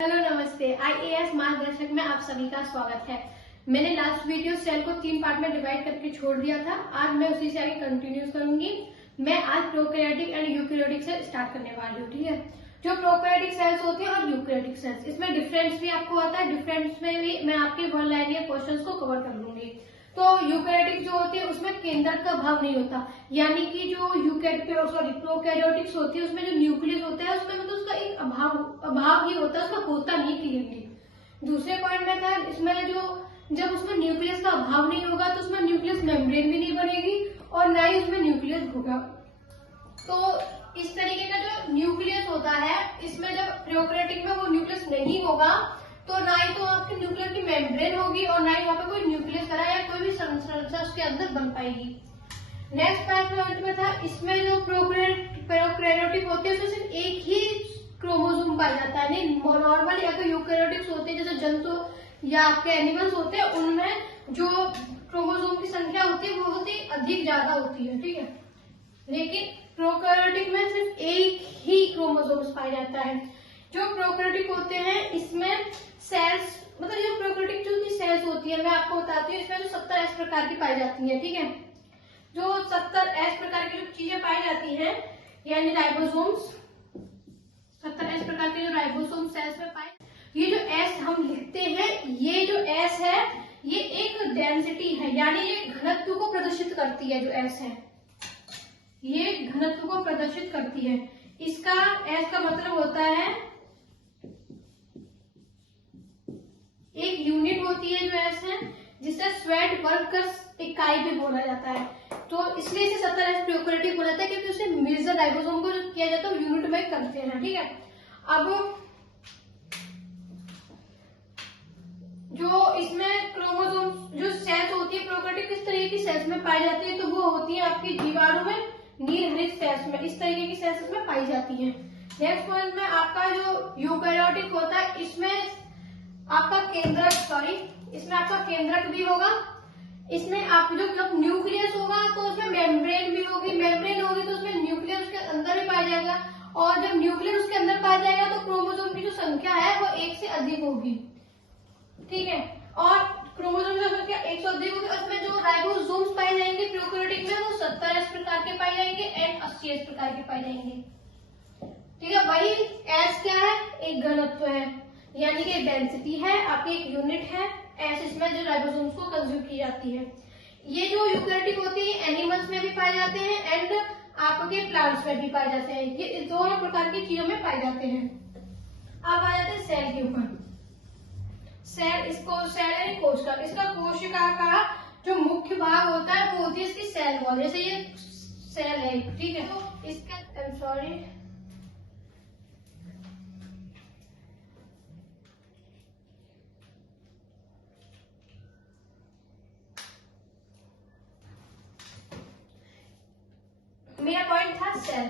Hello नमस्ते। IAS मार्गदर्शक में आप सभी का स्वागत है। मैंने लास्ट वीडियो सेल को 3 पार्ट में डिवाइड करके छोड़ दिया था। आज मैं उसी से आगे कंटिन्यू करूंगी। मैं आज प्रोकैरियोटिक एंड यूकैरियोटिक से स्टार्ट करने वाली हूँ। ठीक है, जो प्रोकैरियोटिक सेल्स होती है और यूकैरियोटिक सेल्स, इसमें डिफरेंस भी आपको आता है। डिफरेंस में भी मैं आपके वन लाइनर क्वेश्चंस को कवर कर लूंगी। तो यूकैरियोटिक जो होती है उसमें केंद्रक का भाव नहीं होता, यानी कि जो प्रोकैरियोटिक्स होती है उसमें जो न्यूक्लियस होता है उसमें मतलब उसका एक अभाव ही होता है, उसका होता नहीं क्लियरली। दूसरे पॉइंट में था इसमें जब उसमें न्यूक्लियस का अभाव नहीं होगा तो उसमें न्यूक्लियस मेम्ब्रेन भी नहीं बनेगी और ना ही उसमें न्यूक्लियस होगा। तो इस तरीके का जो न्यूक्लियस होता है इसमें जब प्रोकैरियोटिक में वो न्यूक्लियस नहीं होगा तो ना ही तो आपके न्यूक्लियर की मेम्ब्रेन होगी और ना ही वहां पे कोई न्यूक्लियस करा या कोई भी संरचना उसके अंदर बन पाएगी। नेक्स्ट पॉइंट में था इसमें जो प्रोकैरियोटिक होते हैं तो सिर्फ एक ही क्रोमोसोम पाया जाता है। नहीं, नॉर्मली अगर यूकैरियोटिक्स होते हैं जैसे जंतु या आपके एनिमल्स होते हैं उनमें जो क्रोमोसोम की संख्या होती है वो बहुत ही अधिक ज्यादा होती है। ठीक है, लेकिन प्रोकैरियोटिक में सिर्फ एक ही क्रोमोसोम्स पाया जाता है। जो प्रोकैरियोटिक होते हैं इसमें सेल्स मतलब जो प्रोकैरियोटिक जो सेल्स होती है मैं आपको बताती हूँ। इसमें जो 70S प्रकार की पाई जाती है। ठीक है, जो 70S प्रकार की जो चीजें पाई जाती हैं यानी राइबोसोम्स, 70S प्रकार के जो राइबोसोम सेल्स में पाए, ये जो S हम लिखते हैं, ये जो S है ये एक डेंसिटी है, यानी ये घनत्व को प्रदर्शित करती है। जो S है ये घनत्व को प्रदर्शित करती है। इसका S का मतलब होता है एक यूनिट होती है जो S है, जिसे स्वेट वर्क का इकाई भी बोला जाता है। तो इसलिए इसे 70S प्रोकैरियोटिक बोला जाता है क्योंकि उसे मेजर राइबोसोम को जो किया जाता है यूनिट में करते हैं। ठीक है, अब जो इसमें क्रोमोसोम जो सेल्स होती है प्रोकैरियोटिक किस तरीके की सेल्स में पाई जाती है, तो वो होती है आपकी जीवाणु में नील हरित सेल्स में, इस तरीके की सेल्स में पाई जाती है। नेक्स्ट पॉइंट में आपका जो यूकैरियोटिक होता है इसमें आपका इसमें आपका केंद्रक भी होगा। इसमें आप जो न्यूक्लियस होगा तो उसमें मेम्ब्रेन भी होगी, मेम्ब्रेन होगी तो उसमें न्यूक्लियस उसके अंदर भी पाया जाएगा और जब न्यूक्लियस उसके अंदर पाया जाएगा तो क्रोमोसोम की जो संख्या है वो 1 से अधिक होगी। ठीक है, और क्रोमोसोम की संख्या 1 से अधिक होगी। उसमें जो राइबोसोम्स पाए जाएंगे प्रोकैरियोटिक में वो 70S प्रकार के पाए जाएंगे एंड 80S प्रकार के पाए जाएंगे। ठीक है, वही S क्या है, एक घनत्व है, यानी कि डेंसिटी है, आपकी एक यूनिट है। S इसमें जो राइबोसोम्स को कंज्यूम की जाती है। ये जो यूकैरियोटिक होती है एनिमल्स में भी पाए जाते हैं एंड आपके प्लांट्स में भी पाए जाते हैं। ये इस दोनों प्रकार की चीजों में पाए जाते हैं। अब आ जाते हैं सेल के ऊपर। सेल, इसको सेल यानी कोशिका, इसका कोशिका का जो मुख्य भाग होता है वो होती है इसकी सेल वॉल। जैसे ये सेल है, ठीक है, तो इसका मेरा पॉइंट था सेल।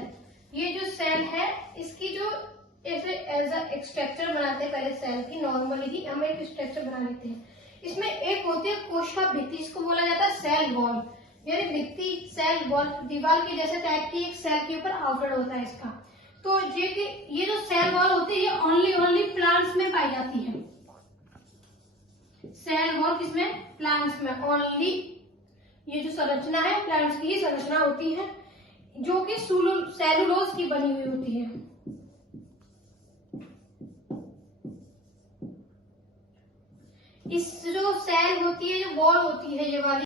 ये जो सेल है इसकी जो ऐसे एज अ स्ट्रक्चर बनाते हैं पहले सेल की, नॉर्मली ही हम एक स्ट्रक्चर बना लेते हैं। इसमें एक होती है कोशिका भित्ति, इसको बोला जाता है सेल वॉल, यानी भित्ति सेल वॉल, दीवार के जैसे टाइप की एक सेल के ऊपर आवरण होता है इसका। तो ये जो सेल वॉल होती है ये ओनली प्लांट्स में पाई जाती है। सेल वॉल किसमें, प्लांट्स में ओनली। ये जो संरचना है प्लांट्स की ही संरचना होती है जो कि सेलुलोज की बनी हुई होती है। इस जो सेल होती है, जो वॉल होती है ये वाली,